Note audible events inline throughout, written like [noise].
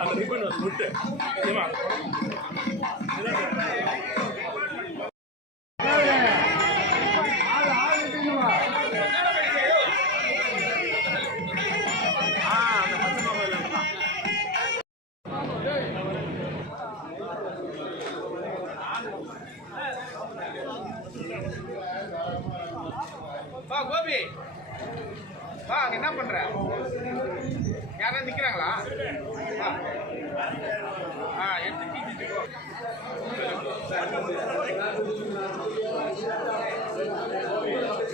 அந்த ரிப்பன் வந்து விட்டு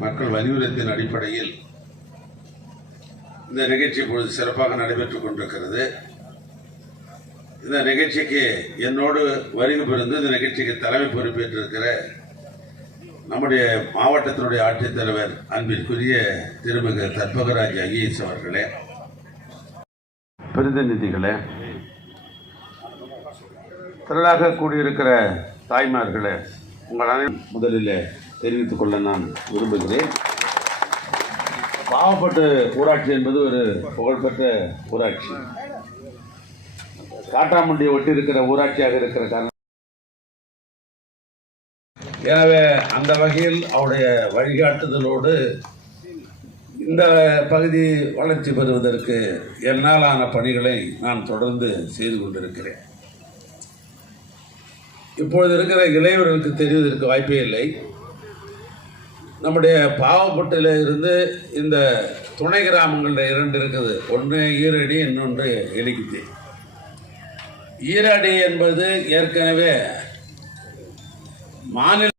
மக்கள் வலியுறுத்தின் அடிப்படையில் இந்த நிகழ்ச்சி இப்பொழுது சிறப்பாக நடைபெற்றுக் கொண்டிருக்கிறது. இந்த நிகழ்ச்சிக்கு என்னோடு வருகை பிறந்து இந்த நிகழ்ச்சிக்கு தலைமை பொறுப்பேற்றிருக்கிற நம்முடைய மாவட்டத்தினுடைய ஆட்சித்தலைவர் அன்பிற்குரிய திருமிகு தற்பகராஜ் ஐஏஎஸ் அவர்களே. பிரதிநிதிகளே திரளாக கூடியிருக்கிற தாய்மார்களே உங்கள் முதலில் தெரிவித்துக் கொள்ள நான் விரும்புகிறேன். பாவப்பட்டு ஊராட்சி என்பது ஒரு புகழ்பெற்ற ஊராட்சி. காட்டாமண்டியை ஒட்டி இருக்கிற ஊராட்சியாக இருக்கிற காரணம். எனவே அந்த வகையில் அவருடைய வழிகாட்டுதலோடு இந்த பகுதி வளர்ச்சி பெறுவதற்கு என்னாலான பணிகளை நான் தொடர்ந்து செய்து கொண்டிருக்கிறேன். இப்பொழுது இருக்கிற இளையவர்களுக்கு தெரிவதற்கு வாய்ப்பே இல்லை. நம்முடைய பாவப்பட்டில இருந்து இந்த துணை கிராமங்களில் இரண்டு இருக்குது. ஒன்று ஈரடி இன்னொன்று எலிக்குத்தி. ஈரடி என்பது ஏற்கனவே மாநில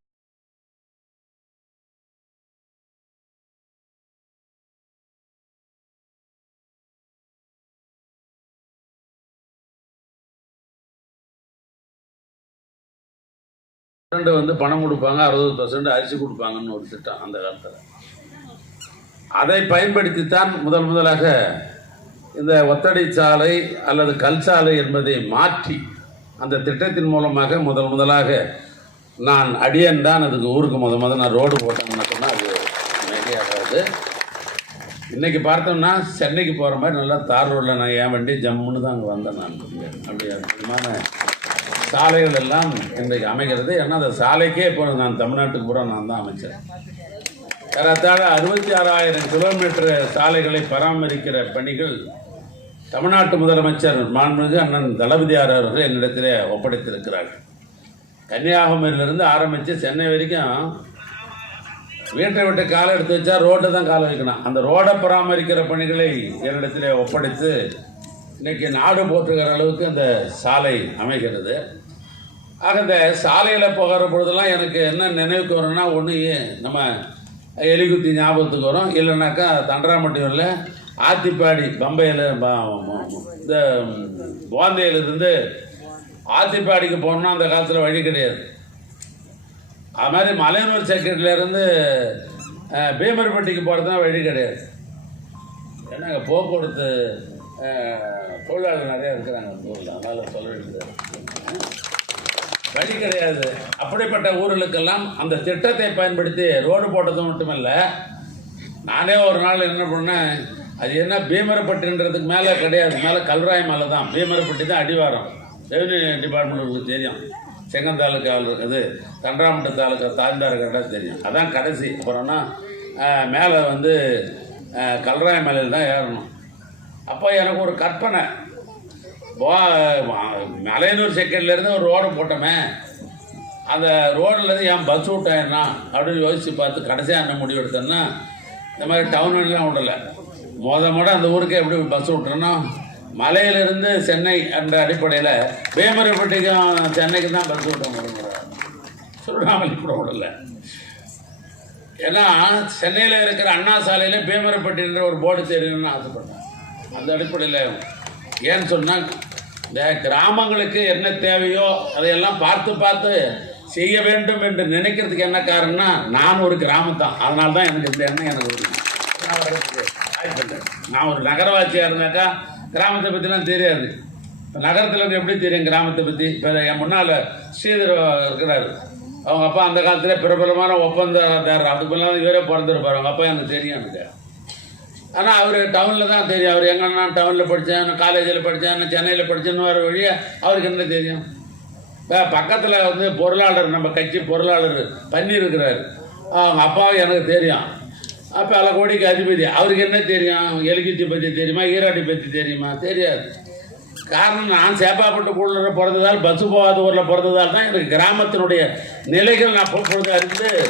பர்சன்ட் வந்து பணம் கொடுப்பாங்க அறுபது பர்சன்ட் அரிசி கொடுப்பாங்கன்னு ஒரு திட்டம் அந்த காலத்தில். அதை பயன்படுத்தித்தான் முதல் முதலாக இந்த ஒத்தடை சாலை அல்லது கல் சாலை என்பதை மாற்றி அந்த திட்டத்தின் மூலமாக முதல் முதலாக நான் அடியன் தான் அதுக்கு ஊருக்கு முத முத நான் ரோடு போட்டேன்னு சொன்னால் அது மிகையாகாது இன்றைக்கி பார்த்தோம்னா சென்னைக்கு போகிற மாதிரி நல்லா தார் ரோட்டில் நான் ஏன் வண்டி ஜம்முன்னு தான் அங்கே வந்தேன் நான். அப்படி அற்புதமான சாலைகள் எல்லாம் இன்றைக்கு அமைகிறது. ஏன்னா அந்த சாலைக்கே இப்போ நான் தமிழ்நாட்டுக்கு பூரா நான் தான் அமைச்சேன். ஏறத்தாழ அறுபத்தி ஆறாயிரம் கிலோமீட்டர் சாலைகளை பராமரிக்கிற பணிகள் தமிழ்நாட்டு முதலமைச்சர் மாண்புமிகு அண்ணன் தளபதியார் அவர்கள் என்னிடத்திலே ஒப்படைத்திருக்கிறார்கள். கன்னியாகுமரியிலிருந்து ஆரம்பித்து சென்னை வரைக்கும் வீட்டை விட்டு காலை எடுத்து வச்சா ரோட்டை தான் காலை வைக்கணும். அந்த ரோடை பராமரிக்கிற பணிகளை என்னிடத்திலே ஒப்படைத்து இன்றைக்கி நாடு போற்றுகிற அளவுக்கு அந்த சாலை அமைகிறது. ஆக இந்த சாலையில் போகிற பொழுதெல்லாம் எனக்கு என்ன நினைவுக்கு வரும்னா ஒன்று நம்ம எலிகுத்தி ஞாபகத்துக்கு வரும். இல்லைனாக்கா தண்டராமட்டியூரில் ஆத்திப்பாடி பம்பையில் இந்த போந்தையிலிருந்து ஆத்திப்பாடிக்கு போகணுன்னா அந்த காலத்தில் வழி கிடையாது. அது மாதிரி மலையனூர் செக்ரட்டரியிலேருந்து பீமர்பட்டிக்கு போகிறதுனா வழி கிடையாது. ஏன்னா அங்கே போக்குவரத்து தொழிலாளர் நிறையா இருக்கிறாங்க அந்த ஊரில். அதனால் சொல்ல வேண்டியது. வழி கிடையாது. அப்படிப்பட்ட ஊர்களுக்கெல்லாம் அந்த திட்டத்தை பயன்படுத்தி ரோடு போட்டது மட்டுமல்ல நானே ஒரு நாள் என்ன பண்ணேன் அது என்ன பீமரப்பட்டுன்றதுக்கு மேலே கிடையாது. மேலே கல்ராய் மலை தான். பீமரப்பட்டி தான் அடிவாரம். ரெவன்யூ டிபார்ட்மெண்ட் உங்களுக்கு தெரியும். செங்கன் தாலுக்கா இருக்குது தண்டராமட்ட தாலுக்கா தாழ்ந்தார் கரெக்டாக தெரியும். அதான் கடைசி. அப்புறம்னா மேலே வந்து கல்ராய மலையில் தான் ஏறணும். அப்போ எனக்கு ஒரு கற்பனை. போ மலையனூர் செகண்ட்லேருந்து ஒரு ரோடு போட்டோமே. அந்த ரோட்லேருந்து ஏன் பஸ் விட்டேன்னா அப்படின்னு யோசித்து பார்த்து கடைசியாக என்ன முடிவு எடுத்தேன்னா இந்த மாதிரி டவுன்லாம் விடலை. மோதமோட அந்த ஊருக்கு எப்படி பஸ் விட்டுறேன்னா மலையிலிருந்து சென்னை என்ற அடிப்படையில் வேமரப்பட்டிக்கும் சென்னைக்கு தான் பஸ் விட்ட முடியும் திருவண்ணாமலை கூட விடல ஏன்னா சென்னையில் இருக்கிற அண்ணா சாலையில் பேமரப்பட்டின்ற ஒரு போர்டு தெரியணும்னு ஆசைப்பட்டேன் அந்த அடிப்படையில் ஏன்னு சொன்னால் இந்த கிராமங்களுக்கு என்ன தேவையோ அதையெல்லாம் பார்த்து பார்த்து செய்ய வேண்டும் என்று நினைக்கிறதுக்கு என்ன காரணம்னா நான் ஒரு கிராமம் தான். அதனால தான் எனக்கு இந்த எண்ணம் எனக்கு நான் நான் ஒரு நகரவாசியாக இருந்தாக்கா கிராமத்தை பற்றிலாம் தெரியாது. இப்போ நகரத்தில் இருந்து எப்படி தெரியும் கிராமத்தை பற்றி இப்போ என் முன்னால் ஸ்ரீதர் இருக்கிறார். அவங்க அப்பா அந்த காலத்தில் பிரபலமான ஒப்பந்ததாரர். அதுக்கு மேலே இவரே பிறந்திருப்பார். அவங்க அப்பா எனக்கு தெரியும் எனக்கு. ஆனால் அவர் டவுனில் தான் தெரியும். அவர் எங்கன்னா டவுனில் படித்தேன் காலேஜில் படித்தேன் சென்னையில் படித்தேன்னு வர வழியே அவருக்கு என்ன தெரியும்? இப்போ பக்கத்தில் வந்து பொருளாளர் நம்ம கட்சி பொருளாளர் பன்னீர் இருக்கிறார். அவங்க அப்பாவும் எனக்கு தெரியும். பல கோடிக்கு அதிபதி. அவருக்கு என்ன தெரியும்? எலுகிச்சி பற்றி தெரியுமா? ஈராட்டி பற்றி தெரியுமா? தெரியாது. காரணம் நான் சேப்பாப்பட்டு ஊரில் பிறந்ததால் பஸ்ஸு போகாத ஊரில் பிறந்ததால் தான் எனக்கு கிராமத்தினுடைய நிலைகள் நான் பொழுது அறிந்து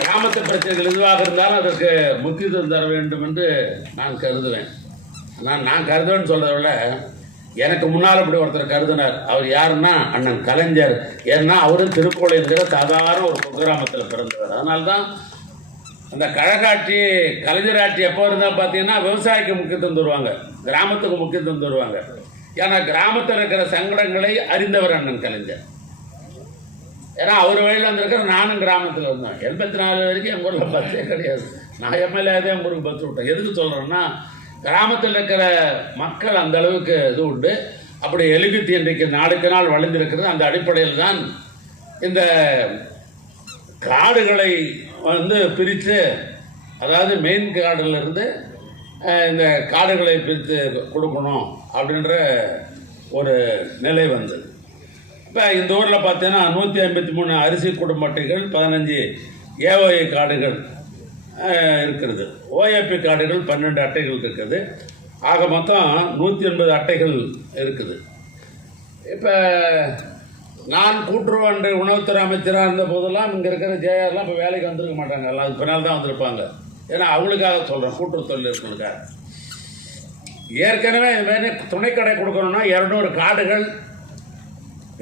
கிராமத்து பிரச்சனைகள் எதுவாக இருந்தாலும் அதற்கு முக்கியத்துவம் தர வேண்டும் என்று நான் கருதுவேன். நான் நான் கருதுவேன்னு சொல்கிறத விட எனக்கு முன்னால் இப்படி ஒருத்தர் கருதினார். அவர் யாருன்னா? அண்ணன் கலைஞர். ஏன்னா அவரும் திருக்கோளை இருக்கிற சாதாரண ஒரு குக்கிராமத்தில் பிறந்தவர். அதனால்தான் அந்த கழகாட்சி கலைஞராட்சி எப்போ இருந்தால் பார்த்தீங்கன்னா விவசாயிக்கு முக்கியத்துவம் தருவாங்க. கிராமத்துக்கு முக்கியத்துவம் தருவாங்க. ஏன்னா கிராமத்தில் இருக்கிற சங்கடங்களை அறிந்தவர் அண்ணன் கலைஞர். ஏன்னா அவர் வழியில் வந்திருக்கிற நானும் கிராமத்தில் இருந்தேன். எண்பத்தி நாலு வரைக்கும் எங்கள் ஊரில் பஸ்ஸே கிடையாது. நான் எம்எல்ஏ தான் எங்கள் ஊருக்கு பஸ் விட்டேன். எதுக்கு சொல்கிறேன்னா கிராமத்தில் இருக்கிற மக்கள் அந்த அளவுக்கு இது உண்டு. அப்படி எழுபத்தி இன்றைக்கு நாளுக்கு நாள் வளர்ந்திருக்கிறது அந்த அடிப்படையில் தான் இந்த காடுகளை வந்து பிரித்து அதாவது மெயின் காடுலேருந்து இந்த காடுகளை பிரித்து கொடுக்கணும் அப்படின்ற ஒரு நிலை வந்தது. இப்போ இந்த ஊரில் பார்த்தீங்கன்னா நூற்றி ஐம்பத்தி மூணு அரிசி குடும்பட்டைகள் பதினஞ்சு ஏஓஏ காடுகள் இருக்கிறது. ஓஏபி காடுகள் பன்னெண்டு அட்டைகள் இருக்குது. ஆக மொத்தம் நூற்றி எண்பது அட்டைகள் இருக்குது. இப்போ நான் கூட்டுறவு உணவுத்துறை அமைச்சராக இருந்த போதெல்லாம் இங்கே இருக்கிற ஜேஆர்லாம் இப்போ வேலைக்கு வந்திருக்க மாட்டாங்க. எல்லாம் அதுக்கு பின்னால் தான் வந்திருப்பாங்க. ஏன்னா அவங்களுக்காக சொல்கிறேன் கூட்டுறவு தொழில் இருக்கிறதுக்காக ஏற்கனவே இது மாதிரி துணைக்கடை கொடுக்கணும்னா இரநூறு காடுகள்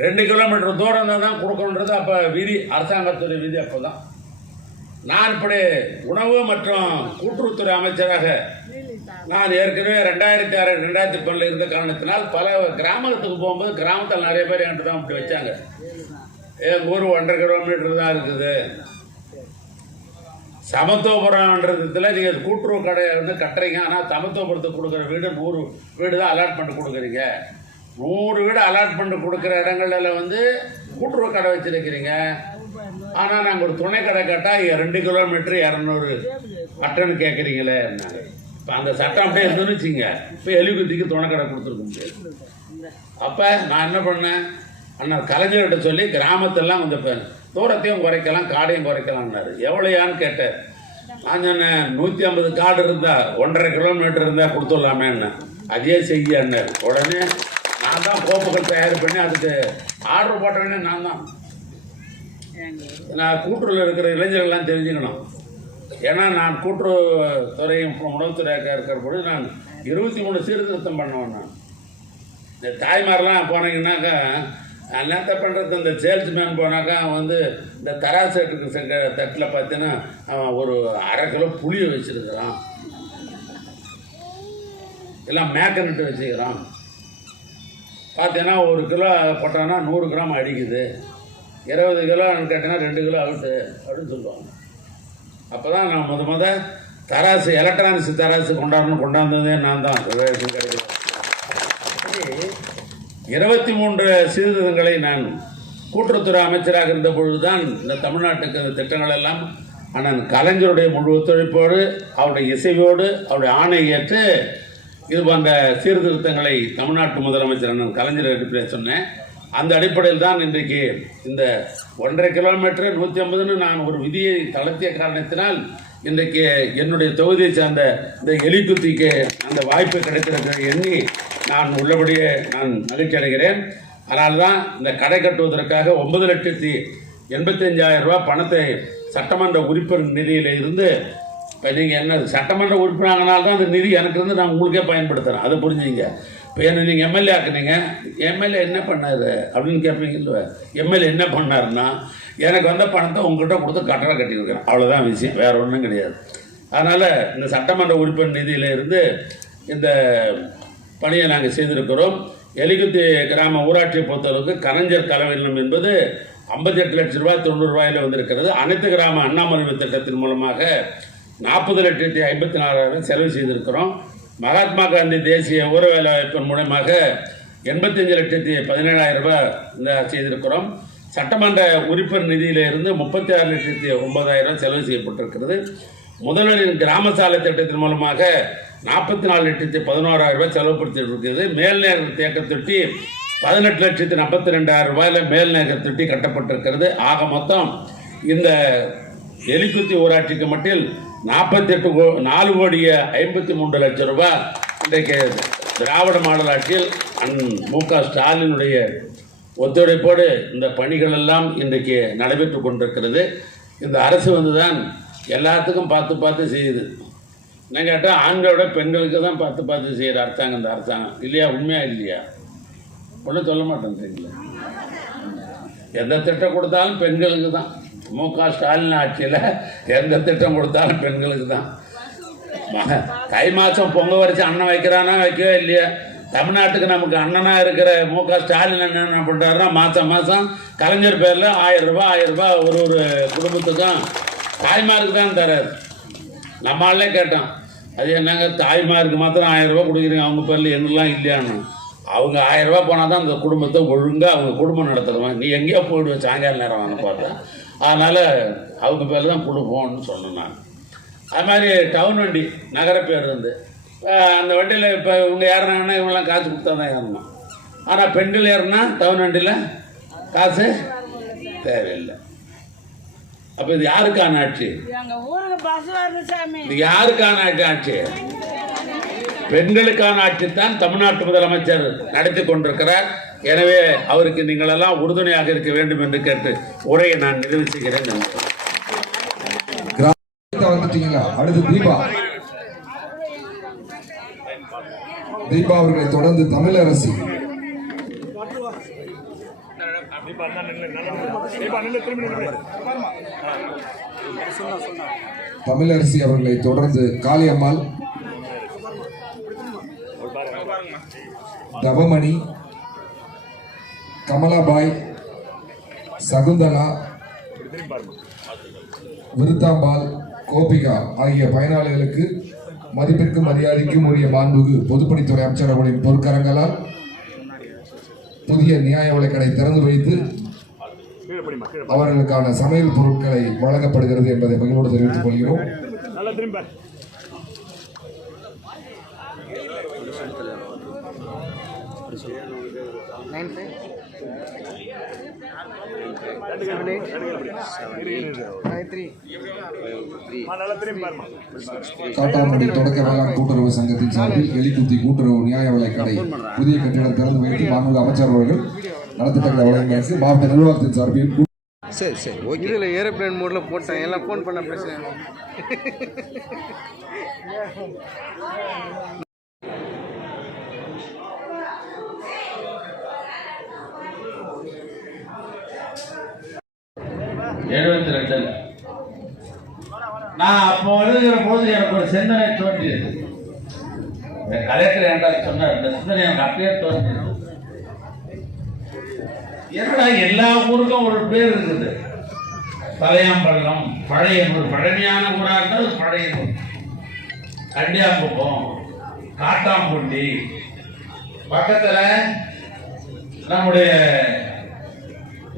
ரெண்டு கிலோமீட்டர் தூரம் தான் கொடுக்கணுன்றது அப்போ விதி அரசாங்கத்துறை விதி அப்போ தான் நான் இப்படி உணவு மற்றும் கூட்டுறவுத்துறை அமைச்சராக நான் ஏற்கனவே ரெண்டாயிரத்தி ஆறு ரெண்டாயிரத்தி பன்னில் இருந்த காரணத்தினால் பல கிராமத்துக்கு போகும்போது கிராமத்தில் நிறைய பேர் என்கிட்ட தான் இப்படி வச்சாங்க. எங்கள் ஊர் ஒன்றரை கிலோமீட்டர் தான் இருக்குது. சமத்துவபுரம்ன்றதுல நீங்கள் கூட்டுறவு கடையை வந்து கட்டுறீங்க. ஆனால் சமத்துவபுரத்துக்கு கொடுக்குற வீடு நூறு வீடு தான் அலாட்மெண்ட் கொடுக்குறீங்க. நூறு வீடு அலாட்மெண்ட் கொடுக்குற இடங்கள்ல வந்து கூட்டுறவு கடை வச்சுருக்கிறீங்க. ஆனால் நாங்கள் ஒரு துணை கடை கேட்டால் ரெண்டு கிலோமீட்டர் இரநூறு பட்டன் கேட்குறீங்களே இப்போ அந்த சட்டம் அப்படியே இருந்துன்னு வச்சுங்க இப்போ எலிகுத்திக்கு துணை கடை கொடுத்துருக்க முடியாது அப்போ நான் என்ன பண்ணேன்? அண்ணா கலைஞர்கிட்ட சொல்லி கிராமத்தெல்லாம் கொஞ்சம் தூரத்தையும் குறைக்கலாம் காடையும் குறைக்கலாம்னாரு. எவ்வளோயான்னு கேட்டேன். நான் சொன்னேன் நூற்றி ஐம்பது காடு இருந்தால் ஒன்றரை கிலோமீட்டர் இருந்தால் கொடுத்துடலாமேன்னு அதே செய்யன்னாரு உடனே நான் தான் கோப்புகள் தயார் பண்ணி அதுக்கு ஆர்டர் போட்டவனே நான் தான். நான் கூட்டுறவில் இருக்கிற இளைஞர்கள்லாம் தெரிஞ்சுக்கணும். ஏன்னா நான் கூட்டுறவு துறையும் உணவுத்துறையாக இருக்கிற பொழுது நான் இருபத்தி மூணு சீர்திருத்தம் பண்ணுவேன் நான். இந்த தாய்மாரெலாம் போனீங்கன்னாக்கா என்னத்த பண்ணுறது இந்த சேல்ஸ்மேன் போனாக்கா அவன் வந்து இந்த தராசெட்டுக்கு எடுக்கிற தட்டில் பார்த்தீங்கன்னா அவன் ஒரு அரை கிலோ புளியை வச்சுருக்கிறான். எல்லாம் மேக்கனிட்டு வச்சுக்கிறான் பார்த்தீங்கன்னா ஒரு கிலோ போட்டான்னா நூறு கிராம் அடிக்குது. இருபது கிலோன்னு கேட்டிங்கன்னா ரெண்டு கிலோ அவுட்டு அப்படின்னு சொல்லுவாங்க. அப்போ தான் நான் முத முத தராசு எலக்ட்ரானிக்ஸ் தராசு கொண்டாடணும் கொண்டாந்ததே நான் தான். இருபத்தி மூன்று சீர்திருத்தங்களை நான் கூட்டுறவுத்துறை அமைச்சராக இருந்த பொழுதுதான் இந்த தமிழ்நாட்டுக்கு இந்த திட்டங்கள் எல்லாம் அண்ணன் கலைஞருடைய முழு ஒத்துழைப்போடு அவருடைய இசைவோடு அவருடைய ஆணை ஏற்று இது போன்ற சீர்திருத்தங்களை தமிழ்நாட்டு முதலமைச்சர் அண்ணன் கலைஞர் அடிப்படையில் சொன்னேன். அந்த அடிப்படையில் தான் இன்றைக்கு இந்த ஒன்றரை கிலோமீட்டர் நூற்றி ஐம்பதுன்னு நான் ஒரு விதியை தளர்த்திய காரணத்தினால் இன்றைக்கு என்னுடைய தொகுதியை சேர்ந்த இந்த எலிக்குத்திக்கு அந்த வாய்ப்பு கிடைத்திருக்கிறதை எண்ணி நான் உள்ளபடியே நான் மகிழ்ச்சி அடைகிறேன். அதனால் தான் இந்த கடை கட்டுவதற்காக ஒன்பது லட்சத்தி எண்பத்தஞ்சாயிரம் ரூபா பணத்தை சட்டமன்ற உறுப்பினர் நிதியில் இருந்து இப்போ நீங்கள் என்ன சட்டமன்ற உறுப்பினர்னால தான் அந்த நிதி எனக்கு இருந்து நான் உங்களுக்கே பயன்படுத்துகிறேன் அதை புரிஞ்சுங்க இப்போ நீங்கள் எம்எல்ஏ ஆக்குனீங்க? எம்எல்ஏ என்ன பண்ணார்? அப்படின்னு கேட்பீங்கல்ல எம்எல்ஏ என்ன பண்ணாருன்னா எனக்கு வந்த பணத்தை உங்ககிட்ட கொடுத்து கட்டடம் கட்டியிருக்கிறேன் அவ்வளோதான் விஷயம் வேறு ஒன்றும் கிடையாது. அதனால் இந்த சட்டமன்ற உறுப்பினர் நிதியிலிருந்து இந்த பணியை நாங்கள் செய்திருக்கிறோம். எலிகுத்தி கிராம ஊராட்சியை பொறுத்தளவுக்கு கலைஞர் கலவரம் என்பது 58 லட்சம் ரூபாய் தொண்ணூறு ரூபாயில் வந்திருக்கிறது. அனைத்து கிராம அண்ணாமலை திட்டத்தின் மூலமாக நாற்பது லட்சத்தி ஐம்பத்தி நாலாயிரம் செலவு செய்திருக்கிறோம். மகாத்மா காந்தி தேசிய ஊர வேலைவாய்ப்பின் மூலமாக எண்பத்தஞ்சு லட்சத்தி பதினேழாயிரம் ரூபாய் இந்த செய்திருக்கிறோம். சட்டமன்ற உறுப்பினர் நிதியிலிருந்து முப்பத்தி ஆறு லட்சத்தி ஒன்பதாயிரம் செலவு செய்யப்பட்டிருக்கிறது. முதல்வரின் கிராம சாலை திட்டத்தின் மூலமாக நாற்பத்தி நாலு லட்சத்தி பதினோராயிரம் ரூபாய் செலவுப்படுத்தியிருக்கிறது மேல்நேர தேக்க தொட்டி பதினெட்டு லட்சத்தி நாற்பத்தி ரெண்டாயிரம் ரூபாயில் மேல்நேர தொட்டி கட்டப்பட்டிருக்கிறது. ஆக மொத்தம் இந்த எலிக்குத்தி ஊராட்சிக்கு மட்டில் நாற்பத்தெட்டு கோ நாலு கோடியே ஐம்பத்தி மூன்று லட்சம் ரூபாய் இன்றைக்கு திராவிட மாடல் ஆட்சியில் அன் மு க ஸ்டாலினுடைய ஒத்துழைப்போடு இந்த பணிகள் எல்லாம் இன்றைக்கு நடைபெற்று கொண்டிருக்கிறது. இந்த அரசு வந்து தான் எல்லாத்துக்கும் பார்த்து பார்த்து செய்யுது. என்ன கேட்டால் ஆண்களோட பெண்களுக்கு தான் பார்த்து பார்த்து செய்கிற அரசாங்கம் இந்த அரசாங்கம். இல்லையா? உண்மையா இல்லையா? ஒன்றும் சொல்ல மாட்டேன்றீங்களா எந்த திட்டம் கொடுத்தாலும் பெண்களுக்கு தான். மு க. ஸ்டாலின் ஆட்சியில் எந்த திட்டம் கொடுத்தாலும் பெண்களுக்கு தான். ம- தை மாதம் பொங்க வரைச்சு அண்ணன் வைக்கிறானா வைக்கவே இல்லையா? தமிழ்நாட்டுக்கு நமக்கு அண்ணனாக இருக்கிற மு க. ஸ்டாலின் அண்ணன் என்ன பண்ணுறாருன்னா மாதம் மாதம் கலைஞர் பேரில் ஆயிரம் ரூபாய் ஆயிரம் ரூபாய் ஒரு ஒரு குடும்பத்துக்கும் தாய்மாருக்கு தான் தராரு. நம்ம ஆளே கேட்டோம் அது என்னங்க தாய்மாருக்கு மாத்திரம் ஆயிரம் ரூபாய் கொடுக்குறீங்க அவங்க பேரில் எங்கெல்லாம் இல்லையான்னு. அவங்க ஆயிரம் ரூபாய் போனால் தான் அந்த குடும்பத்தை ஒழுங்காக அவங்க குடும்பம் நடத்துகிறவன் நீ எங்கேயோ போயிடுவேன் சாயங்கால நேரம் வாங்க பார்த்தேன் அதனால் அவங்க பேரில் தான் கொடுப்போம்னு சொன்னேன் நான் அது மாதிரி டவுன் வண்டி நகர பேர் இருந்து. அஹ் அந்த வண்டியில் இப்போ இவங்க ஏறினாங்கன்னா இவங்கெல்லாம் காசு கொடுத்தா தான் ஏறணும். ஆனால் பெண்கள் ஏறினா டவுன் வண்டியில் காசு தேவையில்லை. அப்போ இது யாருக்கான ஆட்சி? இது யாருக்கான ஆட்சி? பெண்களுக்கான ஆட்சி தான் தமிழ்நாட்டு முதலமைச்சர் நடத்தி கொண்டிருக்கிறார். எனவே அவருக்கு நீங்கள் எல்லாம் உறுதுணையாக இருக்க வேண்டும் என்று கேட்டு உரையை நான் நிறைவு செய்கிறேன். அடுத்து தீபா. தீபா அவர்களை தொடர்ந்து தமிழரசி. தமிழரசி அவர்களை தொடர்ந்து காளியம்மாள். தவமணி கமலாபாய் சகுந்தலா விருத்தாம்பால் கோபிகா ஆகிய பயனாளிகளுக்கு மதிப்பிற்கும் மரியாதைக்கும் உரிய மாண்புகு பொதுப்பணித்துறை அமைச்சர் அவர்களின் பொற்கரங்களால் புதிய நியாய விலைக்கடை திறந்து வைத்து அவர்களுக்கான சமையல் பொருட்களை வழங்கப்படுகிறது என்பதை மகிழ்வோடு தெரிவித்துக் கொள்கிறோம். திரும்பி பாருமா காட்டாமடி தொடக்க வேளாண் கூட்டுறவு சங்கத்தின் சார்பில் எலிக்குத்தி கூட்டுறவு நியாய விலைக்கடை புதிய கட்டிடம் திறந்து வைத்து மாண்புமிகு அமைச்சர் அவர்கள் நலத்திட்டங்களை வழங்கியதற்கு மாவட்ட நிர்வாகத்தின் சார்பில் சரி சரி ஓகே. இதில் ஏரோப்ளேன் மோடில் போட்டேன். எல்லாம் ஃபோன் பண்ண பிரச்சனை [laughs] எழுபத்தி ரெண்டுல நான் அப்போ எழுதுகிற போது எனக்கு ஒரு சிந்தனை தோன்றியது. இந்த கலெக்டர் என்றால் சொன்னார் இந்த சிந்தனை எனக்கு அப்படியே தோன்றியது. என்னடா எல்லா ஊருக்கும் ஒரு பேர் இருக்குது? தலையாம்பள்ளம் பழையனூர் பழமையான ஊராக இருந்தால் அது பழையனூர் கண்டியாங்குப்பம் காட்டாம்பூண்டி பக்கத்தில் நம்முடைய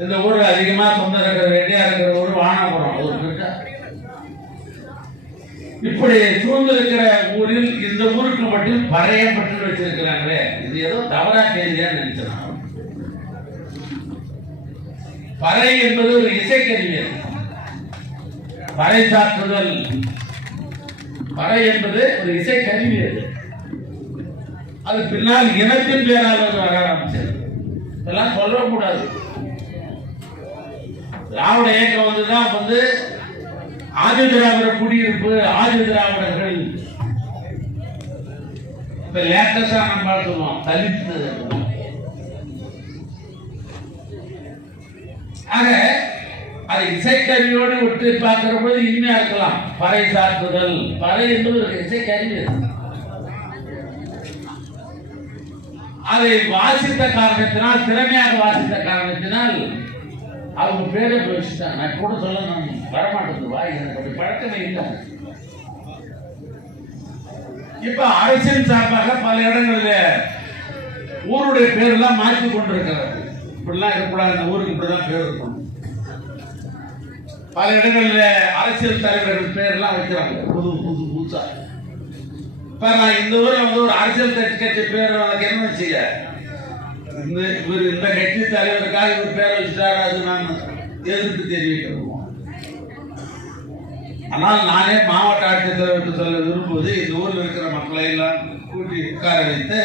இந்த ஊர் அதிகமா சொந்த இருக்கிற ரெட்டியா இருக்கிற ஊர் வானாபுரம். ஊர் இருக்கா இப்படி சூழ்ந்திருக்கிற ஊரில் இந்த ஊருக்கு மட்டும் பறையப்பட்டு வச்சிருக்கிறாங்களே இது ஏதோ தவறா செய்தியா நினைச்சேன் நான். பறை என்பது ஒரு இசைக்கருவி பறை சாற்றுதல். பறை என்பது ஒரு இசை கருவி அது அது பின்னால் இனத்தின் பேரால் அது வர ஆரம்பிச்சது இதெல்லாம் சொல்லக்கூடாது. திராவிட இயக்கம் வந்துதான் வந்து ஆதி திராவிட குடியிருப்பு ஆதி திராவிடர்கள் இப்ப லேட்டஸ்டா நம்ம சொல்லுவோம் தலித்து. ஆக அதை இசைக்கருவியோடு விட்டு பார்க்கிற போது இனிமையா இருக்கலாம். பறை சாத்துதல் பறை என்பது ஒரு இசைக்கருவி அதை வாசித்த காரணத்தினால் திறமையாக வாசித்த காரணத்தினால் அவங்க பேரை வச்சுட்டாங்க நான் கூட சொல்ல நான் வரமாட்டேங்குது வாய் எனக்கு அப்படி பழக்கமே இல்லை. இப்ப அரசியல் சார்பாக பல இடங்கள்ல ஊருடைய பேரெல்லாம் மாற்றி கொண்டிருக்கிறது. இப்படிலாம் இருக்கக்கூடாது. இந்த ஊருக்கு இப்படிதான் பேர் இருக்கணும். பல இடங்கள்ல அரசியல் தலைவர்கள் பேர்லாம் வைக்கிறாங்க. புது புது புதுசா. இப்ப நான் இந்த ஊர்ல வந்து ஒரு அரசியல் கட்சி கட்சி பேர் எனக்கு என்ன செய்ய? இந்த இவர் இந்த கட்சி தலைவருக்காக இவர் பேர் எதிர்த்து தெரிவிக்கிறோம் ஆனால் நானே மாவட்ட ஆட்சித்தலைவருக்கு சொல்ல விரும்புவது இந்த ஊரில் இருக்கிற மக்களை எல்லாம் கூட்டி உட்கார வைத்து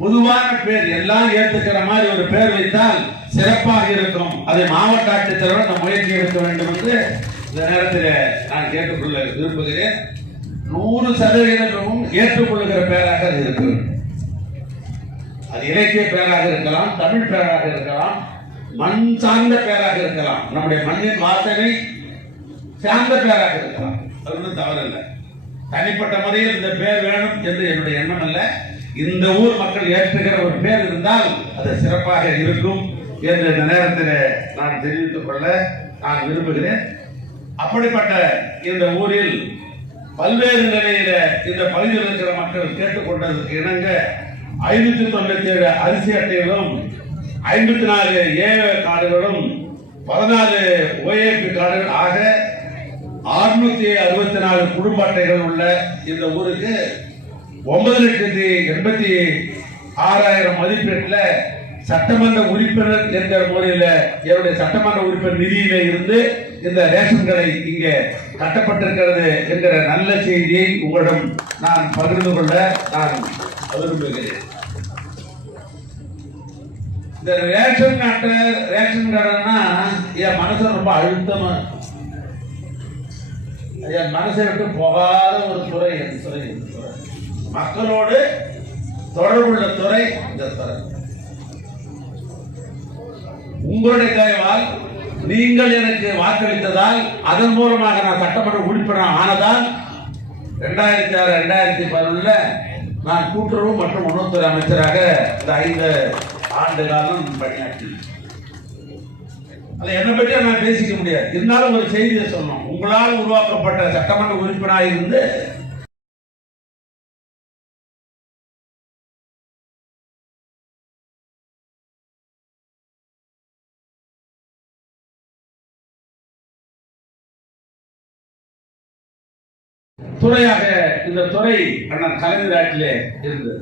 பொதுவான பேர் எல்லாம் ஏற்றுக்கிற மாதிரி ஒரு பேர் வைத்தால் சிறப்பாக இருக்கும். அதை மாவட்ட ஆட்சித்தலைவர் நம்ம முயற்சி எடுக்க வேண்டும் என்று இந்த நேரத்தில் நான் கேட்டுக்கொள்ள விரும்புகிறேன். நூறு சதவீதமும் ஏற்றுக்கொள்ளுகிற பேராக அது இருக்கும் அது இலக்கிய பேராக இருக்கலாம் தமிழ் பேராக இருக்கலாம் மண் சார்ந்த பேராக இருக்கலாம். நம்முடைய மண்ணின் வாசனை சார்ந்த பேராக இருக்கலாம். அது ஒன்றும் இல்லை தனிப்பட்ட முறையில் இந்த பேர் வேணும் என்று என்னுடைய எண்ணம் அல்ல. இந்த ஊர் மக்கள் ஏற்றுகிற ஒரு பேர் இருந்தால் அது சிறப்பாக இருக்கும் என்று இந்த நேரத்தில் நான் தெரிவித்துக் கொள்ள நான் விரும்புகிறேன். அப்படிப்பட்ட இந்த ஊரில் பல்வேறு நிலையில இந்த பகுதியில் இருக்கிற மக்கள் கேட்டுக்கொண்டதற்கு இணங்க ஐநூத்தி தொண்ணூத்தி ஏழு அரிசி அட்டைகளும் ஐம்பத்தி நாலு ஏ கார்டுகளும் பதினாலு ஓஏபி கார்டுகள் ஆக அறுநூத்தி அறுபத்தி நாலு குடும்ப அட்டைகள் உள்ள இந்த ஊருக்கு ஒன்பது லட்சத்தி எண்பத்தி ஆறாயிரம் மதிப்பீட்டில் சட்டமன்ற உறுப்பினர் என்ற முறையில் என்னுடைய சட்டமன்ற உறுப்பினர் நிதியில இருந்து இந்த ரேஷன் கடை இங்கே கட்டப்பட்டிருக்கிறது என்கிற நல்ல செய்தியை உங்களிடம் நான் பகிர்ந்து கொள்ள நான் விரும்புகிறேன் இந்த ரேஷன் கார்டு ரேஷன் கார்டுன்னா என் மனசு ரொம்ப அழுத்தமா என் மனசை விட்டு போகாத ஒரு துறை இந்த துறை இந்த துறை. மக்களோடு தொடர்புள்ள துறை இந்த துறை. உங்களுடைய தயவால் நீங்கள் எனக்கு வாக்களித்ததால் அதன் மூலமாக நான் சட்டமன்ற உறுப்பினர் ஆனதால் ரெண்டாயிரத்தி ஆறு ரெண்டாயிரத்தி பதினொன்னுல நான் கூட்டுறவு மற்றும் உணவுத்துறை அமைச்சராக இந்த ஐந்து ஆண்டு காலம் பணியாற்றி. அதை என்னை பற்றி நான் பேசிக்க முடியாது. இருந்தாலும் ஒரு செய்தியை சொன்னோம் உங்களால் உருவாக்கப்பட்ட சட்டமன்ற உறுப்பினராக இருந்து துறையாக இந்த துறை அண்ணன் கலைஞர் ஆட்சியிலே இருந்தது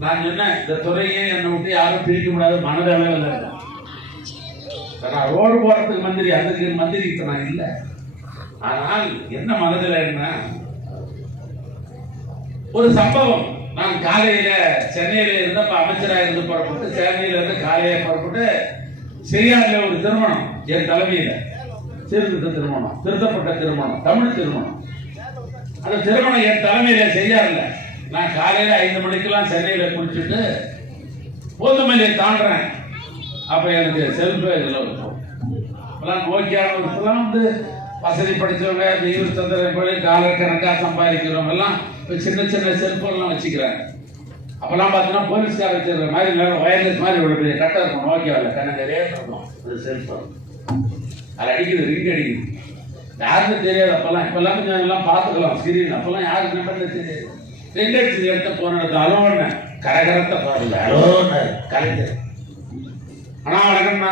நான் சொன்னேன் இந்த துறையை என்னை விட்டு யாரும் பிரிக்க முடியாது மனதளவில் நான் ரோடு போறதுக்கு மந்திரி அதுக்கு மந்திரி இப்ப நான் இல்லை. ஆனால் என்ன மனதில் என்ன? ஒரு சம்பவம். நான் காலையில சென்னையில இருந்து அப்ப அமைச்சராக இருந்து புறப்பட்டு சென்னையில இருந்து காலையில புறப்பட்டு செய்யாறுல ஒரு திருமணம். என் தலைமையில. சீர்திருத்த திருமணம். திருத்தப்பட்ட திருமணம். தமிழ் திருமணம். அந்த திருமணம் என் தலைமையில இல்லை நான் காலையில் ஐந்து மணிக்கெல்லாம் சென்னையில் குளிச்சுட்டு போதுமல்லியை தாண்டுறேன் அப்போ எனக்கு செல்ஃபே இதில் இருக்கும். இப்போலாம் நோக்கியான இப்பெல்லாம் வந்து வசதி படித்தவங்க இந்த ஈவர் சந்திரன் போய் டாலர் கணக்காக சம்பாதிக்கிறவங்க எல்லாம் இப்போ சின்ன சின்ன செல்ஃபோன்லாம் வச்சுக்கிறாங்க அப்போல்லாம் பார்த்தீங்கன்னா போலீஸ்கார வச்சிருக்கிற மாதிரி நல்ல வயர்லெஸ் மாதிரி ஒரு பெரிய கட்டை இருக்கும். நோக்கியாவில் கணக்கரே இருக்கும் அது செல்ஃபோன். அது அடிக்குது ரிங் அடிக்குது. யாருக்கும் தெரியாது அப்போல்லாம். இப்போல்லாம் கொஞ்சம் எல்லாம் பார்த்துக்கலாம் ஸ்கிரீன் அப்போல்லாம் யாருக்கு நம்பர் தெரியாது. ரிங் அடிச்சு எடுத்த போன இடத்துல அலோன்னு. கரகரத்த பாருங்க அலோன்னு. கலைஞர் அண்ணா வணக்கம்ண்ணா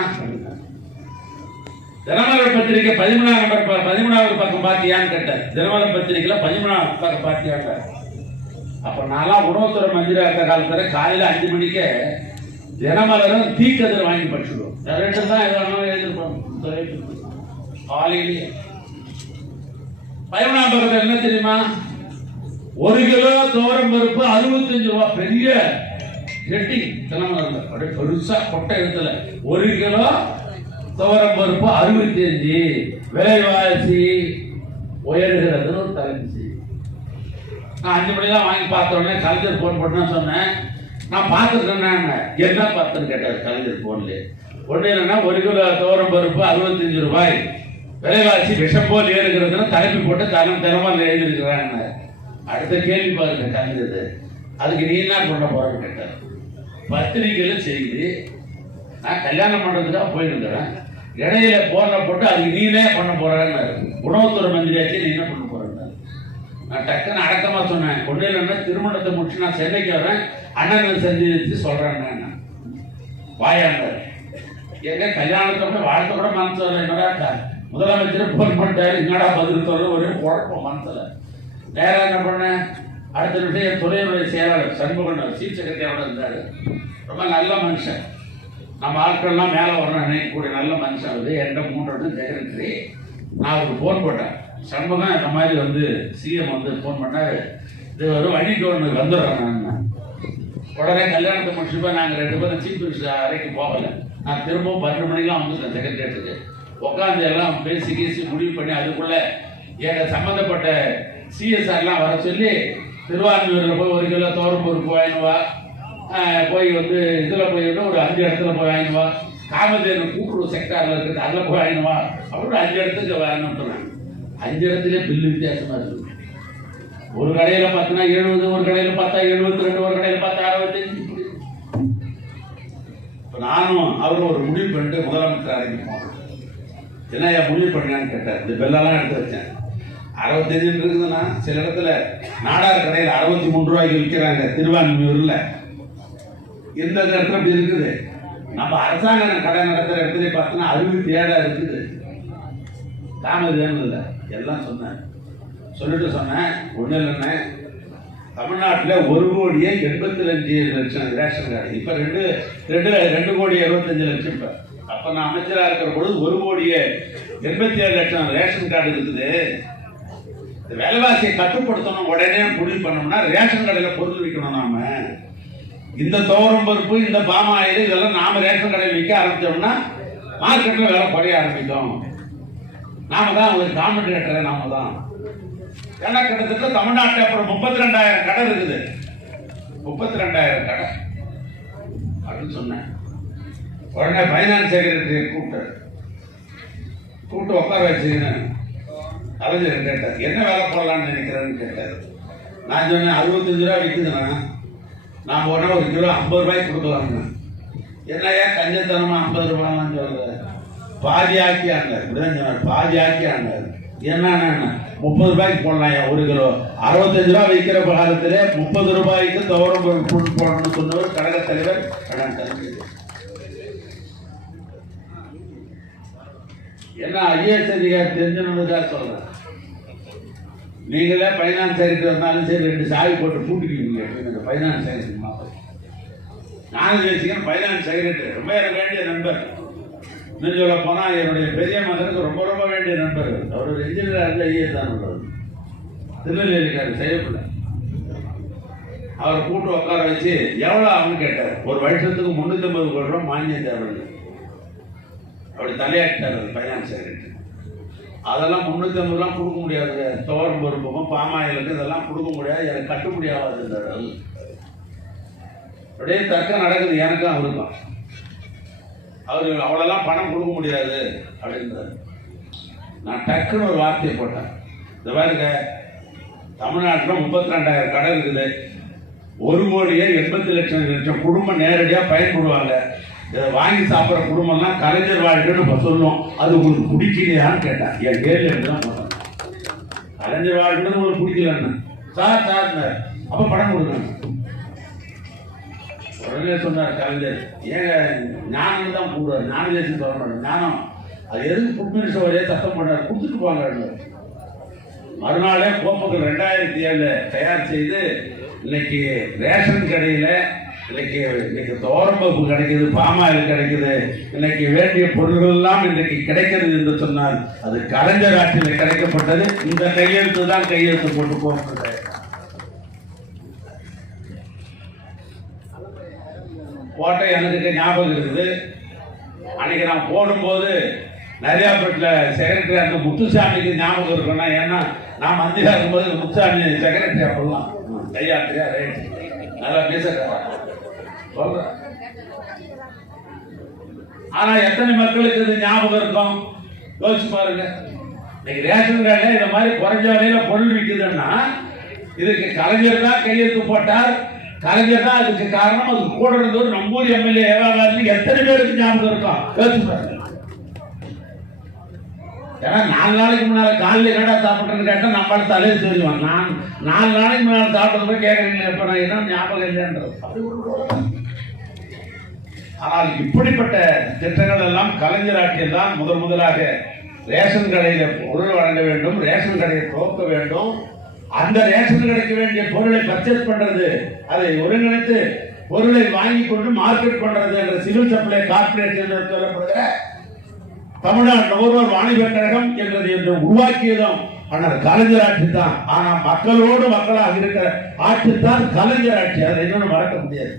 தினமலர் பத்திரிக்கை பதிமூணாம் நம்பர் பதிமூணாவது பக்கம் பாத்தியான்னு கேட்டேன் தினமலர் பத்திரிக்கையில பதிமூணாம் பக்கம் பாத்தியாங்க அப்ப நான்லாம் உணவுத்துறை மந்திரி இருந்த காலத்துல காலையில அஞ்சு மணிக்கு தினமலரும் தீக்கதிர் வாங்கி படிச்சுடுவோம். ரெண்டு தான் எதாவது எழுதிருப்போம் காலையிலேயே. பதிமூணாம் பக்கத்தில் என்ன தெரியுமா? ஒரு கிலோ துவரம் பருப்பு அறுபத்தஞ்சு ரூபா. பெரிய கெட்டி. தலைமுறை அப்படியே பெருசா கொட்டை இடத்துல ஒரு கிலோ துவரம் பருப்பு அறுபத்தி அஞ்சு விலைவாசி உயர்கிறதுன்னு ஒரு நான் அஞ்சு மணி தான் வாங்கி பார்த்த உடனே கலைஞர் ஃபோன் பண்ணா சொன்னேன். நான் பார்த்துருக்கேன் என்ன பார்த்தேன்னு கேட்டார் கலைஞர் ஃபோன்ல ஒன்றும் இல்லைன்னா ஒரு கிலோ துவரம் பருப்பு அறுபத்தஞ்சு ரூபாய். விலைவாசி விஷம் போல் ஏறுகிறதுன்னு தலைப்பு போட்டு தரம் தினமல்ல எழுதியிருக்கிறாங்க அடுத்த கேள்வி பாருங்க கலைஞர். அதுக்கு நீ என்ன பண்ண போறன்னு கேட்டார். பத்திரிகையில் செய்தி நான் கல்யாணம் பண்ணுறதுக்காக போயிருந்தேன் இடையில போன போட்டு அதுக்கு நீனே பண்ண போறேன்னு உணவுத்துறை மந்திரியாச்சு நீ என்ன பண்ண போறேன்னு நான் டக்குன்னு அடக்கமா சொன்னேன். ஒன்றும் இல்லைன்னா திருமணத்தை முடிச்சு நான் சென்னைக்கு வரேன் அண்ணன் சந்திச்சு சொல்றேன் வாயாண்டார். எங்க கல்யாணத்தை கூட வாழ்க்கை கூட மனசு வரல என்னடா முதலமைச்சர் போன் பண்ணிட்டாரு. என்னடா பதில் சொல்ல ஒரே குழப்பம் மனசுல. நேராக என்ன பண்ணேன் அடுத்த நிமிஷம் துறையுடைய செயலாளர் சண்முகன் சீஃப் செக்ரட்டரியோட இருந்தார். ரொம்ப நல்ல மனுஷன். நம்ம ஆட்கள்லாம் மேலே வரணும் நினைக்கக்கூடிய நல்ல மனுஷன் அது என்கிட்ட மூன்று வருஷம் செக்ரட்டரி நான் அவருக்கு ஃபோன் போட்டேன். சண்முகம் இந்த மாதிரி வந்து சிஎம் வந்து ஃபோன் பண்ணார். இது ஒரு வழிக்கு ஒன்று வந்துடுறேன் நான். உடனே கல்யாணத்தை முடிச்சுப்பா நாங்கள் ரெண்டு பேரும் சீஃப் மினிஸ்டர் அறைக்கு போகல. நான் திரும்பவும் பன்னெண்டு மணிக்கெலாம் வந்துட்டேன் செக்ரட்டரியேட்டுக்கு உட்காந்து எல்லாம் பேசி கேசி முடிவு பண்ணி அதுக்குள்ளே எங்கள் சம்மந்தப்பட்ட சிஎஸ்ஆர்லாம் வர சொல்லி திருவாரூரில் போய் ஒரு கிலோ தோரம் பொறுப்பு வா போய் வந்து இதில் போய் வந்து ஒரு அஞ்சு இடத்துல போய் வாங்கினு வா காமதேனு கூட்டுறவு செக்டாரில் இருக்கிறது அதில் போய் வாங்கினு வா அப்படின்னு அஞ்சு இடத்துக்கு வாங்கணும்னு சொன்னாங்க. அஞ்சு இடத்துல பில்லு வித்தியாசமாக இருக்குது ஒரு கடையில் பார்த்தோன்னா எழுபது ஒரு கடையில் பார்த்தா எழுபத்தி ரெண்டு ஒரு கடையில் பார்த்தா அறுபத்தஞ்சு. இப்போ நானும் அவரும் ஒரு முடிவு பண்ணிட்டு முதலமைச்சர் ஆரம்பிப்போம் என்ன முடிவு பண்ணான்னு கேட்டார் இந்த பெல்லெல்லாம் எடுத்து வச்சேன். அறுபத்தஞ்சு இருக்குதுன்னா சில இடத்துல நாடார் கடையில் அறுபத்தி மூணு ரூபாய்க்கு விற்கிறாங்க திருவான்மையூரில். இந்த இடத்துல இப்படி இருக்குது? நம்ம அரசாங்கம் கடை நடத்துகிற இடத்துல பார்த்தோன்னா அறுபத்தி ஏழாக இருக்குது. தாமது வேணும் இல்லை? எல்லாம் சொன்னேன். சொல்லிட்டு சொன்னேன். ஒன்றும் இல்லைண்ணே. தமிழ்நாட்டில் ஒரு கோடியே எண்பத்தி அஞ்சு லட்சம் ரேஷன் கார்டு. இப்போ ரெண்டு ரெண்டு ரெண்டு கோடி இருபத்தஞ்சு லட்சம் இப்போ. அப்போ நான் அமைச்சராக இருக்கிற பொழுது ஒரு கோடியே எண்பத்தி ஏழு லட்சம் ரேஷன் கார்டு இருக்குது. விலைவாசியை கட்டுப்படுத்தணும் உடனே முடிவு பண்ணோம்னா ரேஷன் கடையில் பொருள் விற்கணும் நாம. இந்த துவரம் பருப்பு இந்த பாமாயில் இதெல்லாம் நாம ரேஷன் கடையில் விற்க ஆரம்பித்தோம்னா மார்க்கெட்டில் விலை குறைய ஆரம்பிக்கும். நாம தான் ஒரு காமெண்டேட்டரை நாம தான். ஏன்னா கிட்டத்தட்ட தமிழ்நாட்டில் அப்புறம் முப்பத்தி ரெண்டாயிரம் கடை இருக்குது. முப்பத்தி ரெண்டாயிரம் கடை. அப்படின்னு சொன்னேன். உடனே ஃபைனான்ஸ் செக்ரட்டரியை கூப்பிட்டு கூப்பிட்டு உட்கார வச்சுக்கினேன் கலைஞர் கேட்டார். என்ன வேலை போடலான்னு நினைக்கிறேன்னு கேட்டார். நான் சொன்னேன் அறுபத்தஞ்சு ரூபா விற்குதுண்ணா நான் உடனே ஒரு கிலோ ஐம்பது ரூபாய்க்கு கொடுக்கலாம்ண்ணா. என்ன ஏன் கஞ்சத்தனமாக ஐம்பது ரூபாய்லாம் சொல்கிறார் பாதி ஆக்கியாங்க. இப்படிதான் சொன்னார். பாதி ஆக்கியாங்க. என்னன்னா முப்பது ரூபாய்க்கு போடலாம் ஒரு கிலோ. அறுபத்தஞ்சு ரூபா விற்கிற காலத்தில் முப்பது ரூபாய்க்கு துவரம் பருப்பு போடணும்னு சொன்னவர் கழகத் தலைவர் அண்ணன் என்ன ஐஏஎஸ் அதிகாரி தெரிஞ்சவனுக்காக சொல்றேன். நீங்களே பைனான்ஸ் செக்ரட்டரி வந்தாலும் சரி ரெண்டு சாவி போட்டு பூட்டிக்கிட்டீங்க இந்த ஃபைனான்ஸ் செக்ரட்டரி மாதிரி நானும் தேசிகன் பைனான்ஸ் செக்ரட்டரி ரொம்ப எனக்கு வேண்டிய நண்பர். இன்னும் சொல்ல போனால் என்னுடைய பெரிய மகனுக்கு ரொம்ப ரொம்ப வேண்டிய நண்பர். அவர் ஒரு இன்ஜினியராக இருந்து ஐஏஎஸ் தான் உள்ளவர் திருநெல்வேலிக்காரர் செய்யப்பட அவரை கூட்டு உட்கார வச்சு எவ்வளோ ஆகும்னு கேட்டார்? ஒரு வருஷத்துக்கு முந்நூற்றி ஐம்பது கோடி ரூபா மானியம் தேவையில்லை. அப்படி தலையாட்டார் ஃபைனான்ஸ் டைரக்டர் அதெல்லாம் முந்நூற்றி ஐம்பது கொடுக்க முடியாது. தோரம் பொறுப்பமும் பாமாயிலுக்கு இதெல்லாம் கொடுக்க முடியாது. எனக்கு கட்ட முடியாதுன்றார் அவர். அப்படியே தக்க நடக்குது. எனக்கும் அவருக்கும். அவர் அவ்வளோலாம் பணம் கொடுக்க முடியாது அப்படின்றார். நான் டக்குன்னு ஒரு வார்த்தையை போட்டேன். இந்த பாருங்க தமிழ்நாட்டில் முப்பத்தி ரெண்டாயிரம் கடை இருக்குது. ஒரு கோடியே எண்பத்தி லட்சம் லட்சம் குடும்பம் நேரடியாக பயன்படுவாங்க. வாங்கி சாப்பிட்ற குடும்பம்லாம் கலைஞர் வாழ்க்கைன்னு இப்போ சொல்லும் அது உங்களுக்கு பிடிக்கலையான்னு கேட்டேன். என் கேள்வி தான் போட்டேன் கலைஞர் வாழ்க்கைன்னு உங்களுக்கு பிடிக்கலன்னு சார் சார் அப்போ படம் கொடுங்க உடனே சொன்னார் கலைஞர் ஏங்க ஞானம் தான் கூடுறாரு ஞான தேசம் சொல்ல ஞானம். அது எதுக்கு ஃபுட் மினிஸ்டர் ஒரே சத்தம் பண்ணார் கொடுத்துட்டு போங்க மறுநாளே கோப்புகள் ரெண்டாயிரத்தி ஏழில் தயார் செய்து இன்னைக்கு ரேஷன் கடையில் இன்னைக்கு இன்னைக்கு தோரம்பு கிடைக்குது பாமாயில் கிடைக்குது. இன்னைக்கு வேண்டிய பொருள்கள் எல்லாம் இன்றைக்கு கிடைக்கிறது என்று சொன்னால் அது கலைஞர் ஆட்சியில் கிடைக்கப்பட்டது. இந்த கையெழுத்து தான் கையெழுத்து போட்டு போகிறது போட்ட எனக்கு ஞாபகம் இருக்குது. அன்னைக்கு நான் போடும்போது நிறையா பேட்டில் செக்ரட்டரி அந்த முத்துசாமிக்கு ஞாபகம் இருக்கணும் ஏன்னா நான் மந்திரியாக இருக்கும்போது முத்துசாமி செக்ரட்டரி அப்படிலாம் கையாட்டியா ரைட் நல்லா பேசுகிறேன் ஆனா எத்தனை மக்களுக்கு இது ஞாபகம் இருக்கும்? யோசிச்சு பாருங்க. இன்னைக்கு ரேஷன் கார்டுல இந்த மாதிரி குறைஞ்ச விலையில பொருள் விற்குதுன்னா இதுக்கு கலைஞர் தான் கையெழுத்து போட்டார். கலைஞர் தான் அதுக்கு காரணம். அது கூட இருந்தவர் நம்பூர் எம்எல்ஏ ஏவாகாரத்துக்கு எத்தனை பேருக்கு ஞாபகம் இருக்கும்? யோசிச்சு பாருங்க. ஏன்னா நாலு நாளைக்கு முன்னால் காலையில் என்னடா சாப்பிட்றேன்னு கேட்டால் நம்மளால தலையை சொல்லுவான் நான் நாலு நாளைக்கு முன்னால் சாப்பிட்றது போய் கேட்குறீங்களே இப்போ நான் என்ன ஞாபகம் இல்லைன்றது. ஆனால் இப்படிப்பட்ட திட்டங்கள் எல்லாம் கலைஞர் தான் முதல் முதலாக ரேஷன் கடையில் பொருள் வழங்க வேண்டும் ரேஷன் கடையை துவக்க வேண்டும். அந்த ரேஷன் கடைக்கு வேண்டிய பொருளை பர்ச்சேஸ் பண்ணுறது அதை ஒருங்கிணைத்து பொருளை வாங்கி கொண்டு மார்க்கெட் பண்ணுறது என்ற சிவில் சப்ளை கார்பரேஷன் சொல்லப்படுகிற தமிழ்நாடு ஒருவர் வாணிப கழகம் என்றது என்று உருவாக்கியதும் ஆனால் கலைஞர் ஆட்சி தான் ஆனா மக்களோடு மக்களாக இருக்கிற ஆட்சி தான் கலைஞர் ஆட்சி. அதை இன்னொன்று மறக்க முடியாது.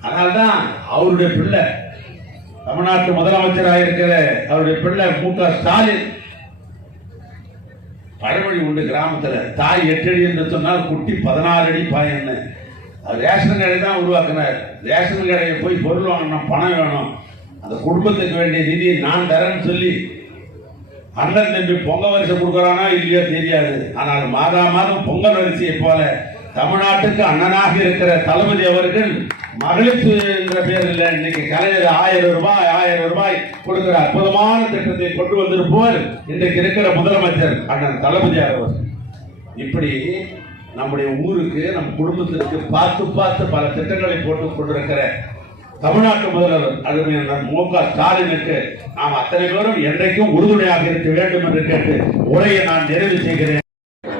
அதனால்தான் அவருடைய பிள்ளை தமிழ்நாட்டு முதலமைச்சராக இருக்கிற அவருடைய பிள்ளை மு க. ஸ்டாலின் பழமொழி உண்டு கிராமத்தில். தாய் எட்டு அடி என்று சொன்னால் குட்டி பதினாறு அடி பயன்னு. அது ரேஷன் கடை தான் உருவாக்குனார். ரேஷன் கடையை போய் பொருள் வாங்கணும் பணம் வேணும். அந்த குடும்பத்துக்கு வேண்டிய நிதியை நான் தரேன்னு சொல்லி அண்ணன் தம்பி பொங்கல் வரிசை கொடுக்குறானா இல்லையோ தெரியாது. ஆனால் மாதா மாதம் பொங்கல் வரிசையை போல தமிழ்நாட்டுக்கு அண்ணனாக இருக்கிற தளபதி அவர்கள் மகளிர் என்ற பேரில் இன்னைக்கு கலைஞர் ஆயிரம் ரூபாய் ஆயிரம் ரூபாய் கொடுக்கிற அற்புதமான திட்டத்தை கொண்டு வந்திருப்பவர் இன்றைக்கு இருக்கிற முதலமைச்சர் அண்ணன் தளபதி அவர் இப்படி நம்முடைய ஊருக்கு நம் குடும்பத்திற்கு பார்த்து பார்த்து பல திட்டங்களை போட்டு கொண்டிருக்கிற தமிழ்நாட்டு முதல்வர் அருமையான மு க. ஸ்டாலினுக்கு நாம் அத்தனை பேரும் என்றைக்கும் உறுதுணையாக இருக்க வேண்டும் என்று கேட்டு உரையை நான் நிறைவு செய்கிறேன்.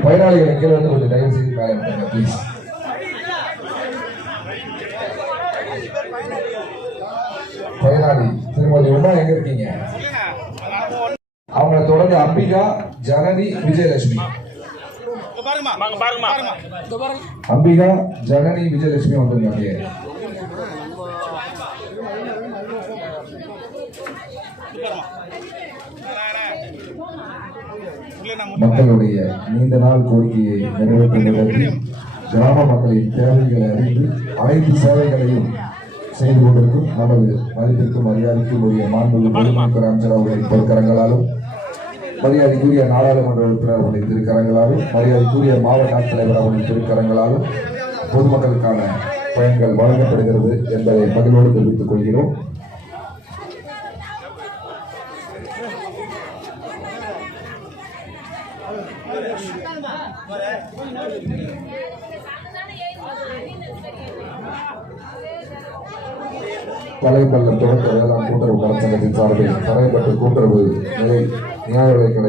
பயனாளிகளை கீழே வந்து கொஞ்சம் தயவு செய்து மேலே ப்ளீஸ் பயனாளி திருமதி உமா எங்க இருக்கீங்க? அவங்கள தொடர்ந்து அம்பிகா ஜனனி விஜயலட்சுமி. அம்பிகா ஜனனி விஜயலட்சுமி வந்துருங்க அப்படியே. மக்களுடைய நீண்ட நாள் கோரிக்கையை நிறைவேற்றுவதற்கு கிராம மக்களின் தேவைகளை அறிந்து அனைத்து சேவைகளையும் செய்து கொண்டிருக்கும் நமது மதிப்பிற்கும் மரியாதைக்கும் உரிய மாண்புமிகு பொதுமக்கள் அமைச்சர் அவர்களின் பொற்கரங்களாலும் மரியாதைக்குரிய நாடாளுமன்ற உறுப்பினர் அவர்களின் திருக்கரங்களாலும் மரியாதைக்குரிய மாவட்ட ஆட்சித்தலைவர் அவர்களின் திருக்கரங்களாலும் பொதுமக்களுக்கான பயன்கள் வழங்கப்படுகிறது என்பதை மகிழ்வோடு தெரிவித்துக் கொள்கிறோம். தலைப்பள்ளம் தொடக்க வேளாண் கூட்டுறவு நலச்சங்கத்தின் சார்பில் தரைப்பட்டு கூட்டுறவு நிலை நியாய விலைக்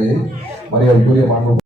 மரியாதைக்குரிய மாண்பு